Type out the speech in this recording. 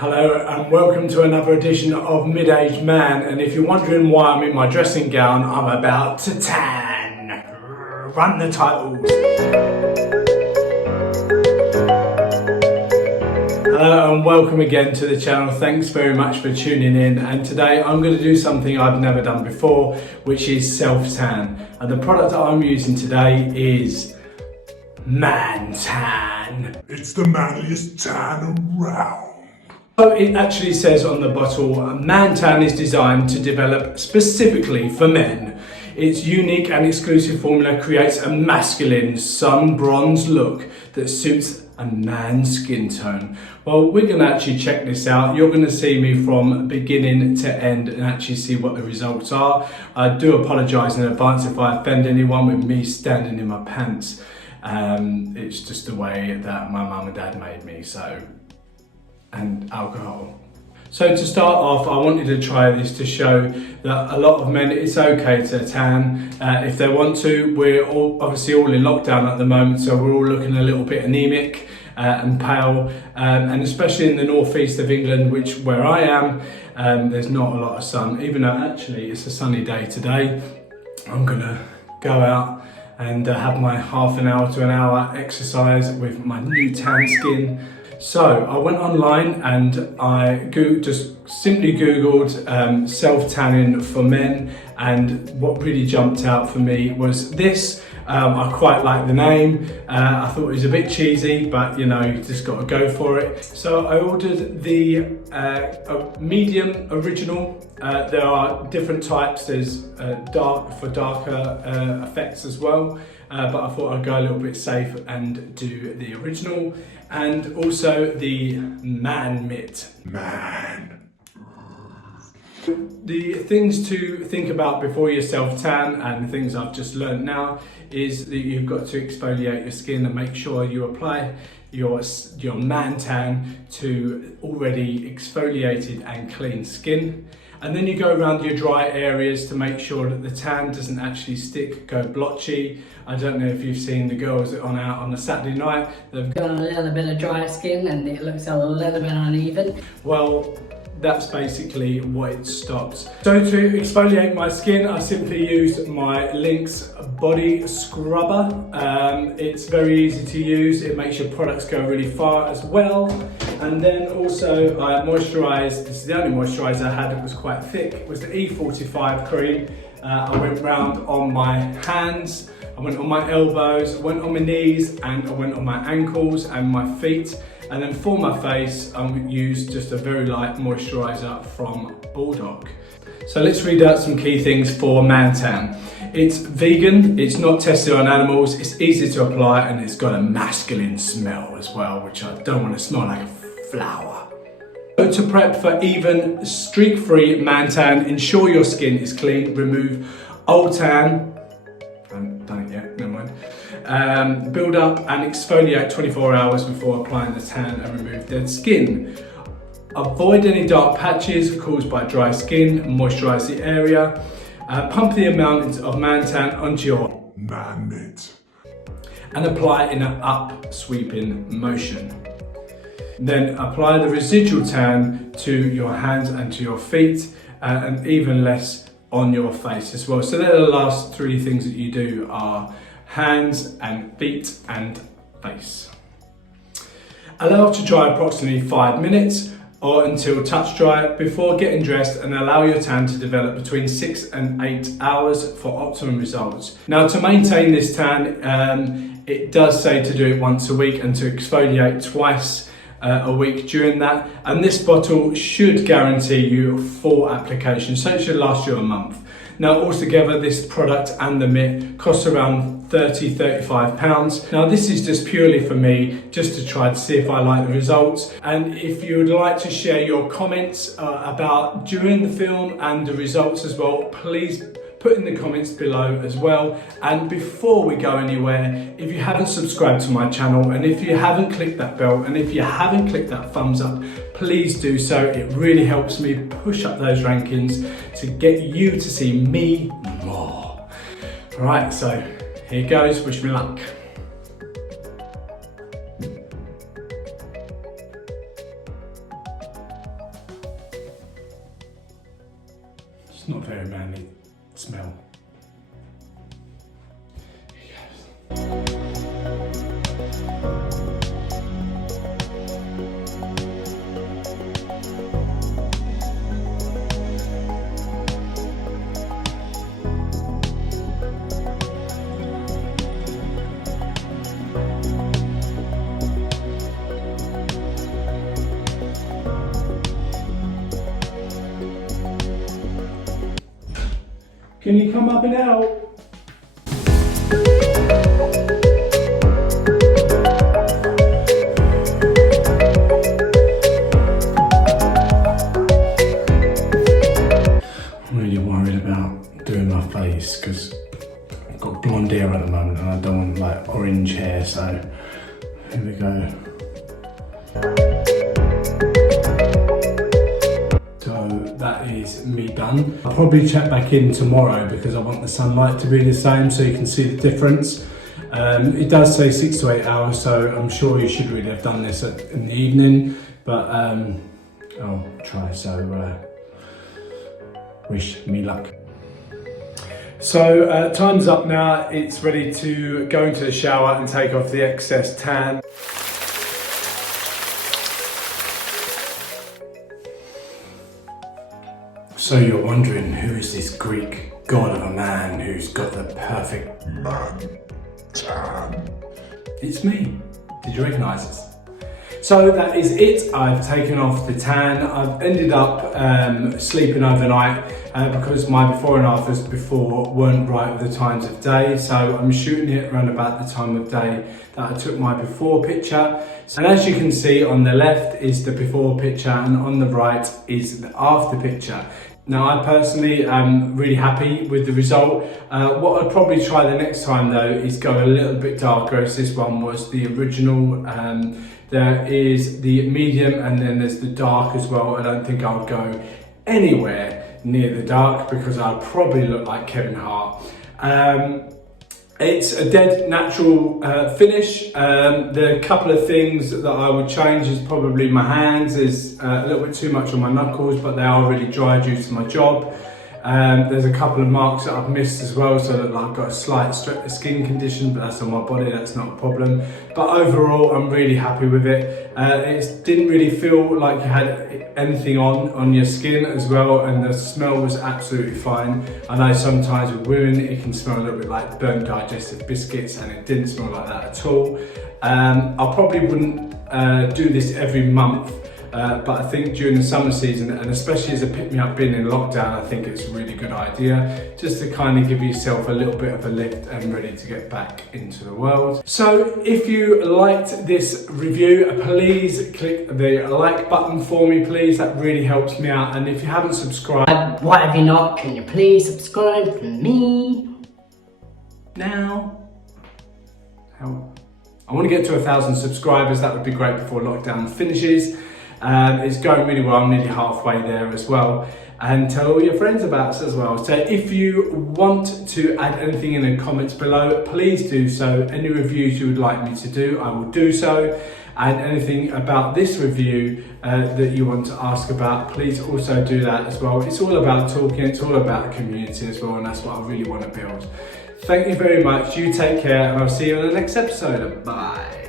Hello and welcome to another edition of Mid-Aged Man, and if you're wondering why I'm in my dressing gown, I'm about to tan. Run the titles. Hello and welcome again to the channel. Thanks very much for tuning in, and today I'm going to do something I've never done before, which is self-tan. And the product that I'm using today is Mantan. It's the manliest tan around. So it actually says on the bottle, Mantan is designed to develop specifically for men. Its unique and exclusive formula creates a masculine sun-bronze look that suits a man's skin tone. Well, we're going to actually check this out. You're going to see me from beginning to end and actually see what the results are. I do apologise in advance if I offend anyone with me standing in my pants. It's just the way that my mum and dad made me, and alcohol. So to start off, I wanted to try this to show that a lot of men, it's okay to tan if they want to. We're obviously all in lockdown at the moment, so we're all looking a little bit anemic and pale, and especially in the northeast of England, where I am, there's not a lot of sun, even though actually it's a sunny day today. I'm gonna go out and have my half an hour to an hour exercise with my new tan skin. So I went online and I just simply googled self-tanning for men, and what really jumped out for me was this. I quite like the name. I thought it was a bit cheesy, but you know, you just got to go for it. So I ordered the medium original. There are different types. There's darker effects as well. But I thought I'd go a little bit safe and do the original, and also the man mitt. Man. The things to think about before you self-tan, and things I've just learned now, is that you've got to exfoliate your skin and make sure you apply your Mantan to already exfoliated and clean skin. And then you go around your dry areas to make sure that the tan doesn't actually stick, go blotchy. I don't know if you've seen the girls that are out on a Saturday night. They've got a little bit of dry skin and it looks a little bit uneven. Well, that's basically what it stops. So to exfoliate my skin, I simply used my Lynx body scrubber. It's very easy to use. It makes your products go really far as well. And then also I moisturised, this is the only moisturiser I had that was quite thick, it was the E45 cream. I went round on my hands, I went on my elbows, I went on my knees, and I went on my ankles and my feet. And then for my face, I used just a very light moisturiser from Bulldog. So let's read out some key things for Mantan. It's vegan, it's not tested on animals, it's easy to apply, and it's got a masculine smell as well, which I don't want to smell like a flower. So to prep for even streak-free Mantan, ensure your skin is clean, remove old tan, I haven't done it yet, never mind. Build up and exfoliate 24 hours before applying the tan and remove dead skin. Avoid any dark patches caused by dry skin, moisturise the area. Pump the amount of Mantan onto your man mitt and apply in an up-sweeping motion. Then apply the residual tan to your hands and to your feet, and even less on your face as well. So they're the last three things that you do are hands and feet and face. Allow to dry approximately 5 minutes or until touch dry before getting dressed, and allow your tan to develop between 6 and 8 hours for optimum results. Now to maintain this tan, it does say to do it once a week and to exfoliate twice a week during that, and this bottle should guarantee you full application, so it should last you a month. Now altogether this product and the mitt costs around £30–35. Now this is just purely for me, just to try to see if I like the results, and if you would like to share your comments about during the film and the results as well, please put in the comments below as well. And before we go anywhere, if you haven't subscribed to my channel, and if you haven't clicked that bell, and if you haven't clicked that thumbs up, please do so. It really helps me push up those rankings to get you to see me more. All right, so here goes, wish me luck. not very manly smell. Can you come up and help? I'm really worried about doing my face because I've got blonde hair at the moment and I don't want like orange hair, so here we go. So that is me done. I'll probably check back in tomorrow because I want the sunlight to be the same so you can see the difference. It does say 6 to 8 hours, so I'm sure you should really have done this in the evening, but I'll try, so wish me luck. So time's up now, it's ready to go into the shower and take off the excess tan. So you're wondering, who is this Greek god of a man who's got the perfect Mantan. It's me. Did you recognise this? So that is it. I've taken off the tan. I've ended up sleeping overnight because my before and afters before weren't right with the times of day. So I'm shooting it around about the time of day that I took my before picture. And as you can see, on the left is the before picture and on the right is the after picture. Now, I personally am really happy with the result. What I'd probably try the next time though is go a little bit darker, as this one was the original. There is the medium and then there's the dark as well. I don't think I'll go anywhere near the dark because I'll probably look like Kevin Hart. It's a dead natural finish. There are a couple of things that I would change is probably my hands. There's a little bit too much on my knuckles, but they are really dry due to my job. There's a couple of marks that I've missed as well, so that I've got a slight skin condition, but that's on my body, that's not a problem. But overall, I'm really happy with it. It didn't really feel like you had anything on your skin as well, and the smell was absolutely fine. I know sometimes with women, it can smell a little bit like burnt digestive biscuits, and it didn't smell like that at all. I probably wouldn't do this every month. But I think during the summer season, and especially as a pick-me-up being in lockdown, I think it's a really good idea just to kind of give yourself a little bit of a lift and ready to get back into the world. So if you liked this review, please click the like button for me, please. That really helps me out. And if you haven't subscribed, What have you not? Can you please subscribe to me? now? I want to get to 1,000 subscribers. That would be great before lockdown finishes. It's going really well. I'm nearly halfway there as well. And tell all your friends about us as well. So if you want to add anything in the comments below, please do so. Any reviews you would like me to do, I will do so. And anything about this review that you want to ask about, please also do that as well. It's all about talking, it's all about the community as well, and that's what I really want to build. Thank you very much. You take care, and I'll see you in the next episode. Bye.